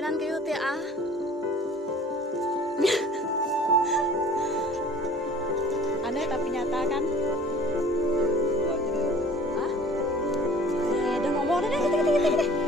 bikinan kayu teh ah. Aneh tapi nyata kan? Ah? Udah ngomong udah deh, kita.